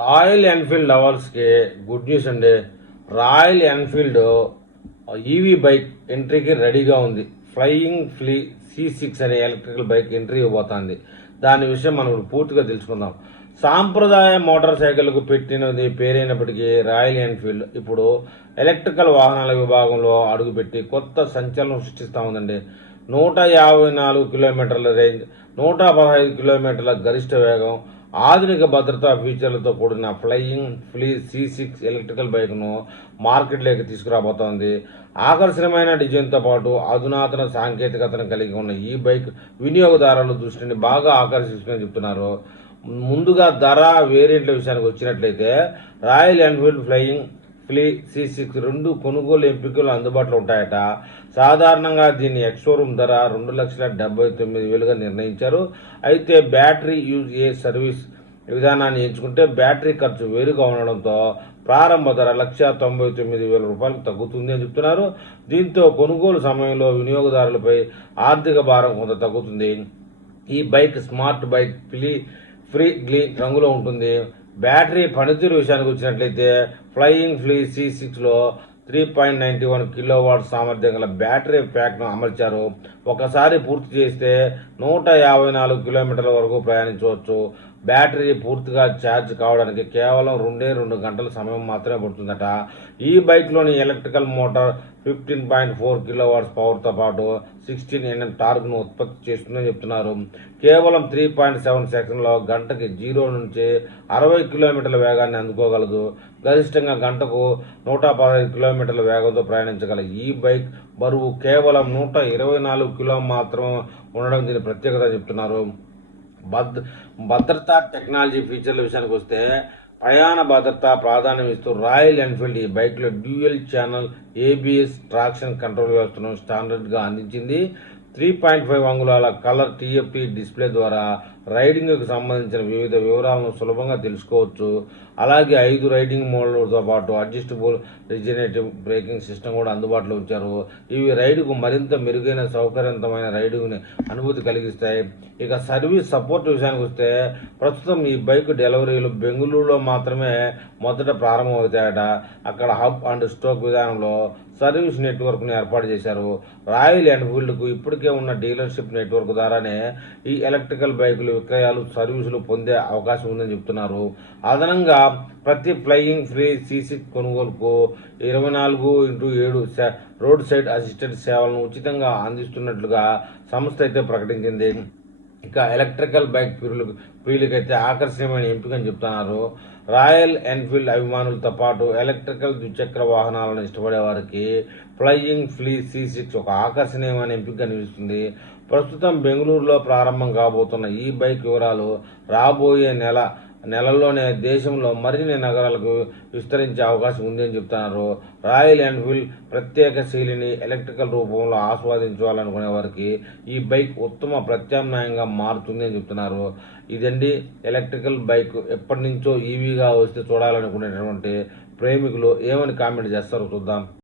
Royal Enfield లవర్స్కి good news అండి. Royal Enfield EV bike ఎంట్రీకి రెడీగా ఉంది. ఫ్లయింగ్ ఫ్లీ C6 అనే ఎలక్ట్రికల్ బైక్ ఎంట్రీ ఇవ్వబోతోంది. దాని విషయం మనం ఇప్పుడు పూర్తిగా తెలుసుకుందాం. సాంప్రదాయ మోటార్ సైకిల్కు పెట్టినది పేరైనప్పటికీ రాయల్ ఎన్ఫీల్డ్ ఇప్పుడు ఎలక్ట్రికల్ వాహనాల విభాగంలో అడుగుపెట్టి కొత్త సంచలనం సృష్టిస్తూ ఉందండి. 154 కిలోమీటర్ల రేంజ్, 115 కిలోమీటర్ల గరిష్ట వేగం, ఆధునిక భద్రతా ఫీచర్లతో కూడిన ఫ్లయింగ్ ఫ్లీ C6 ఎలక్ట్రికల్ బైక్ను మార్కెట్లోకి తీసుకురాబోతోంది. ఆకర్షణీయమైన డిజైన్తో పాటు అధునాతన సాంకేతికతను కలిగి ఉన్న ఈ బైక్ వినియోగదారుల దృష్టిని బాగా ఆకర్షిస్తుందని చెప్తున్నారు. ముందుగా ధర, వేరియంట్ల విషయానికి వచ్చినట్లయితే royal Enfield flying flea C6 రెండు కొనుగోలు ఎంపికలు అందుబాటులో ఉంటాయట. సాధారణంగా దీని ఎక్స్షోరూమ్ ధర 2,79,000గా నిర్ణయించారు. అయితే బ్యాటరీ యూజ్ ఏ సర్వీస్ విధానాన్ని ఎంచుకుంటే బ్యాటరీ ఖర్చు వేరుగా ఉండడంతో ప్రారంభ ధర 1,99,000 తగ్గుతుంది అని చెప్తున్నారు. దీంతో కొనుగోలు సమయంలో వినియోగదారులపై ఆర్థిక భారం కొంత తగ్గుతుంది. ఈ bike smart bike free green రంగులో ఉంటుంది. బ్యాటరీ పనితీరు విషయానికి వచ్చినట్లయితే ఫ్లయింగ్ ఫ్లీ C6లో 3.91 కిలోవాట్ సామర్థ్యం గల బ్యాటరీ ప్యాక్ను అమర్చారు. ఒకసారి పూర్తి చేస్తే 154 కిలోమీటర్ల వరకు ప్రయాణించవచ్చు. బ్యాటరీ పూర్తిగా ఛార్జ్ కావడానికి కేవలం 2 గంటల సమయం మాత్రమే పడుతుందట. ఈ బైక్లోని ఎలక్ట్రికల్ మోటార్ 15.4 కిలోవాట్స్ పవర్తో పాటు 16 Nm టార్క్ను ఉత్పత్తి చేస్తుందని చెప్తున్నారు. కేవలం 3.7 సెకండ్లో గంటకి 0 నుంచి 60 కిలోమీటర్ల వేగాన్ని అందుకోగలదు. గరిష్టంగా గంటకు 115 కిలోమీటర్ల వేగంతో ప్రయాణించగల ఈ బైక్ బరువు కేవలం 124 కిలో మాత్రం ఉండడం దీని ప్రత్యేకత చెప్తున్నారు. భద్రతా టెక్నాలజీ ఫీచర్ల విషయానికి వస్తే ప్రయాణ భద్రత ప్రాధాన్యం ఇస్తూ రాయల్ ఎన్ఫీల్డ్ ఈ బైక్లో dual channel ABS traction control వ్యవస్థను స్టాండర్డ్గా అందించింది. 3.5 అంగుళాల కలర్ TFT డిస్ప్లే ద్వారా రైడింగ్కు సంబంధించిన వివిధ వివరాలను సులభంగా తెలుసుకోవచ్చు. అలాగే 5 రైడింగ్ మోడ్లతో పాటు అడ్జస్టబుల్ రిజనరేటివ్ బ్రేకింగ్ సిస్టమ్ కూడా అందుబాటులో ఉంచారు. ఇవి రైడ్కు మరింత మెరుగైన సౌకర్యవంతమైన రైడింగ్ని అనుభూతి కలిగిస్తాయి. ఇక సర్వీస్ సపోర్ట్ విషయానికి వస్తే ప్రస్తుతం ఈ బైక్ డెలివరీలు బెంగళూరులో మాత్రమే మొదట ప్రారంభమవుతాయట. అక్కడ హబ్ అండ్ స్టోక్ విధానంలో సర్వీస్ నెట్వర్క్ను ఏర్పాటు చేశారు. రాయల్ ఎన్ఫీల్డ్కు ఇప్పటికే ఉన్న డీలర్షిప్ నెట్వర్క్ ద్వారానే ఈ ఎలక్ట్రికల్ బైకులు విక్రయాలు, సర్వీసులు పొందే అవకాశం ఉందని చెప్తున్నారు. అదనంగా ప్రతి ఫ్లయింగ్ ఫ్లీ C6 కొనుగోలుకు 24x7 రోడ్ సైడ్ అసిస్టెంట్ సేవలను ఉచితంగా అందిస్తున్నట్లుగా సంస్థ అయితే ప్రకటించింది. ఇక ఎలక్ట్రికల్ బైక్ ప్రియులకైతే ఆకర్షణీయమైన ఎంపిక అని చెప్తున్నారు. రాయల్ ఎన్ఫీల్డ్ అభిమానులతో పాటు ఎలక్ట్రికల్ ద్విచక్ర వాహనాలను ఇష్టపడే వారికి ఫ్లయింగ్ ఫ్లీ C6 ఒక ఆకర్షణీయమైన ఎంపిక కనిపిస్తుంది. ప్రస్తుతం బెంగళూరులో ప్రారంభం కాబోతున్న ఈ బైక్ వివరాలు రాబోయే నెలల్లోనే దేశంలో మరిన్ని నగరాలకు విస్తరించే అవకాశం ఉంది అని చెప్తున్నారు. రాయల్ ఎన్ఫీల్డ్ ప్రత్యేక శైలిని ఎలక్ట్రికల్ రూపంలో ఆస్వాదించాలనుకునే వారికి ఈ బైక్ ఉత్తమ ప్రత్యామ్నాయంగా మారుతుంది అని చెప్తున్నారు. ఇదండి ఎలక్ట్రికల్ బైక్ ఎప్పటి నుంచో ఈవీగా వస్తే చూడాలనుకునేటువంటి ప్రేమికులు ఏమని కామెంట్ చేస్తారో చూద్దాం.